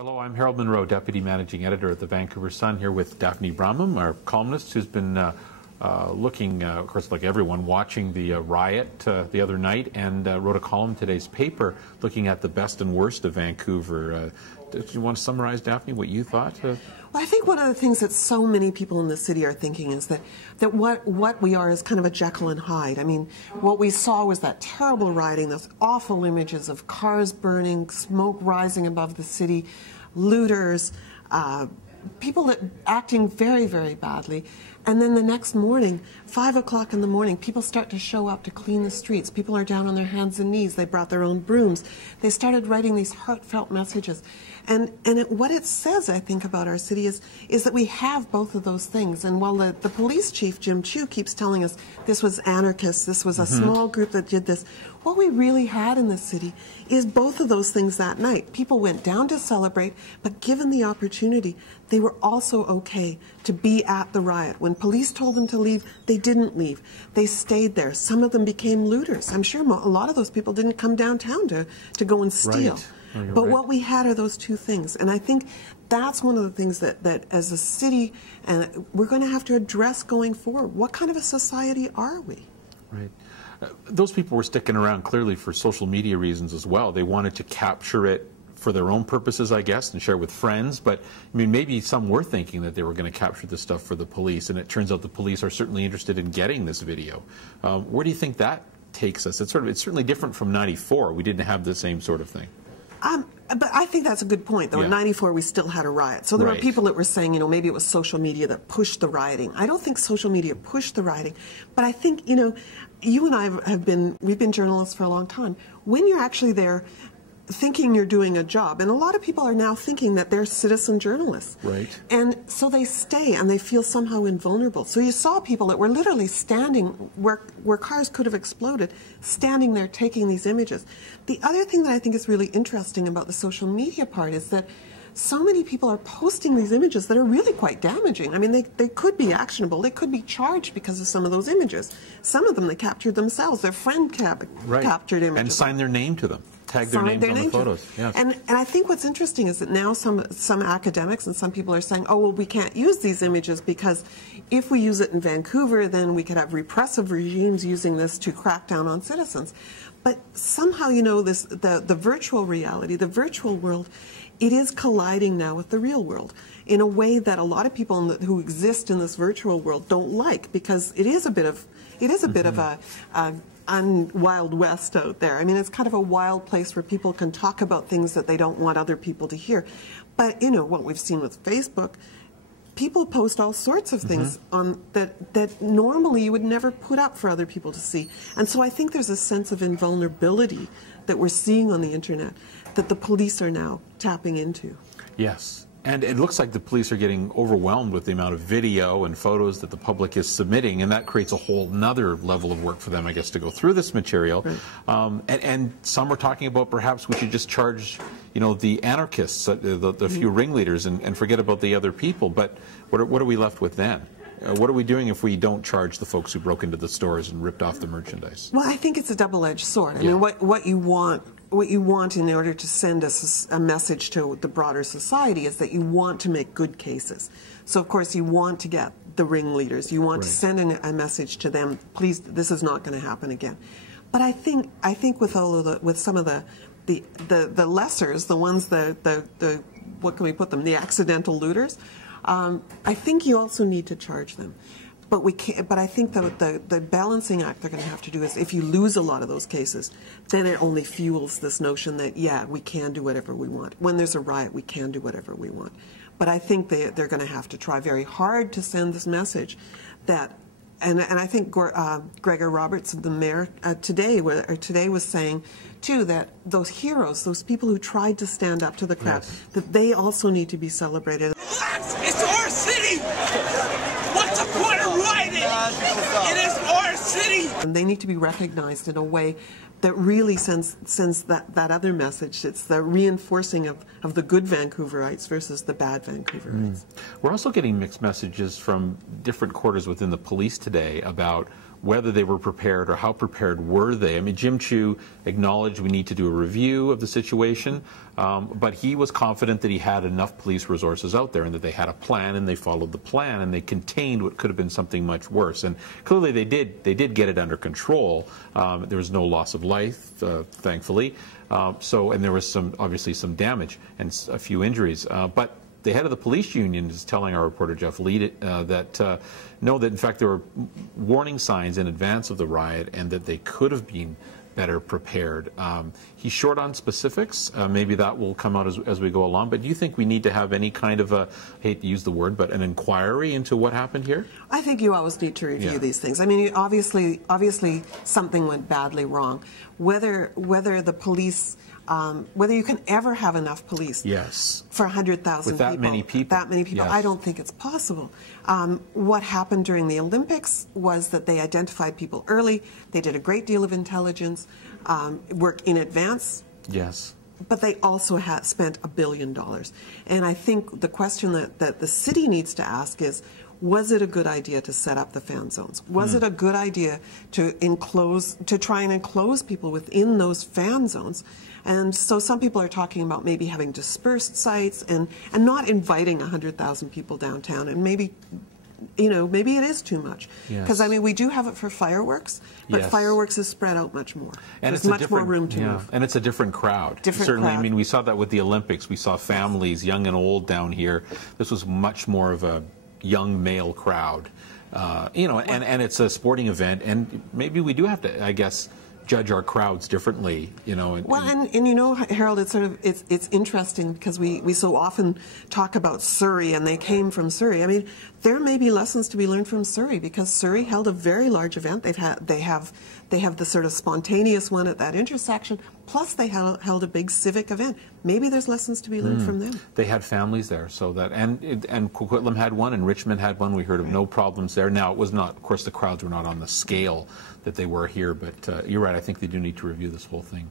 Hello, I'm Harold Munro, Deputy Managing Editor at the Vancouver Sun, here with Daphne Brahmam, our columnist, who's been looking, of course, like everyone, watching the riot the other night, and wrote a column in today's paper looking at the best and worst of Vancouver. Do you want to summarize, Daphne, what you thought? Well, I think one of the things that so many people in the city are thinking is that what we are is kind of a Jekyll and Hyde. I mean, what we saw was that terrible rioting, those awful images of cars burning, smoke rising above the city, looters, people that acting very, very badly. And then the next morning, 5 o'clock in the morning, people start to show up to clean the streets. People are down on their hands and knees. They brought their own brooms. They started writing these heartfelt messages. And what it says, I think, about our city is that we have both of those things. And while the police chief, Jim Chu, keeps telling us this was anarchists, this was a small group that did this, what we really had in the city is both of those things that night. People went down to celebrate, but given the opportunity, they were also okay to be at the riot. When police told them to leave, they didn't leave. They stayed there. Some of them became looters. I'm sure a lot of those people didn't come downtown to go and steal. Right. Oh, but right. What we had are those two things. And I think that's one of the things that as a city, and we're going to have to address going forward. What kind of a society are we? Right. Those people were sticking around clearly for social media reasons as well. They wanted to capture it for their own purposes, I guess, and share it with friends. But, I mean, maybe some were thinking that they were going to capture this stuff for the police, and it turns out the police are certainly interested in getting this video. Where do you think that takes us? It's certainly different from '94. We didn't have the same sort of thing. But I think that's a good point, though. Yeah. In '94, we still had a riot. So there were people that were saying, you know, maybe it was social media that pushed the rioting. I don't think social media pushed the rioting. But I think, you know, you and I we've been journalists for a long time. When you're actually there thinking you're doing a job, and a lot of people are now thinking that they're citizen journalists. Right. And so they stay and they feel somehow invulnerable. So you saw people that were literally standing where cars could have exploded, standing there taking these images. The other thing that I think is really interesting about the social media part is that so many people are posting these images that are really quite damaging. I mean, they could be actionable. They could be charged because of some of those images. Some of them they captured themselves. Their friend captured images. And signed their name to them. Tagged their names on the photos. Yes. And I think what's interesting is that now some academics and some people are saying, oh, well, we can't use these images because if we use it in Vancouver, then we could have repressive regimes using this to crack down on citizens. But somehow, you know, the virtual reality, the virtual world, it is colliding now with the real world in a way that a lot of people who exist in this virtual world don't like, because it is a bit of a Wild West out there. I mean, it's kind of a wild place where people can talk about things that they don't want other people to hear. But, you know, what we've seen with Facebook, people post all sorts of things on that normally you would never put up for other people to see. And so I think there's a sense of invulnerability that we're seeing on the internet that the police are now tapping into. Yes. And it looks like the police are getting overwhelmed with the amount of video and photos that the public is submitting, and that creates a whole nother level of work for them, I guess, to go through this material. Right. And some are talking about perhaps we should just charge, you know, the anarchists, the few ringleaders, and forget about the other people. But what are we left with then? What are we doing if we don't charge the folks who broke into the stores and ripped off the merchandise? Well, I think it's a double-edged sword. I mean, what you want in order to send a message to the broader society is that you want to make good cases. So, of course, you want to get the ringleaders. You want to send a message to them. Please, this is not going to happen again. But I think with some of the lessers, the ones the what can we put them? The accidental looters. I think you also need to charge them. But we can't. But I think the balancing act they're going to have to do is, if you lose a lot of those cases, then it only fuels this notion that, yeah, we can do whatever we want. When there's a riot, we can do whatever we want. But I think they're going to have to try very hard to send this message that, and I think Gregor Roberts, the mayor, today was saying, too, that those heroes, those people who tried to stand up to the crowd, that they also need to be celebrated. It's our city! What's the point of rioting? It is our city! And they need to be recognized in a way that really sends that other message. It's the reinforcing of the good Vancouverites versus the bad Vancouverites. We're also getting mixed messages from different quarters within the police today about whether they were prepared or how prepared were they. I mean, Jim Chu acknowledged we need to do a review of the situation, but he was confident that he had enough police resources out there and that they had a plan and they followed the plan and they contained what could have been something much worse. And clearly they did get it under control. There was no loss of life, thankfully. And there was obviously some damage and a few injuries. But the head of the police union is telling our reporter Jeff Lee that in fact there were warning signs in advance of the riot and that they could have been better prepared. He's short on specifics. Maybe that will come out as we go along. But do you think we need to have any kind of I hate to use the word, but an inquiry into what happened here? I think you always need to review these things. I mean, obviously something went badly wrong. Whether the police, whether you can ever have enough police for 100,000 people. With that many people. Yes. I don't think it's possible. What happened during the Olympics was that they identified people early. They did a great deal of intelligence, work in advance. Yes. But they also spent $1 billion. And I think the question that the city needs to ask is, was it a good idea to set up the fan zones? Was it a good idea to try and enclose people within those fan zones? And so some people are talking about maybe having dispersed sites and not inviting 100,000 people downtown, and maybe maybe it is too much. Because, I mean, we do have it for fireworks, but fireworks is spread out much more. And there's much more room to move. And it's a different crowd. Certainly, I mean, we saw that with the Olympics. We saw families, young and old, down here. This was much more of a young male crowd. And it's a sporting event, and maybe we do have to, I guess, judge our crowds differently, Harold, it's interesting because we so often talk about Surrey, and they came from Surrey. I mean, there may be lessons to be learned from Surrey, because Surrey held a very large event. They have the sort of spontaneous one at that intersection, plus they held a big civic event. Maybe there's lessons to be learned from them. They had families there, so that and Coquitlam had one, and Richmond had one. We heard of no problems there. Now, it was not, of course, the crowds were not on the scale that they were here, but you're right. I think they do need to review this whole thing.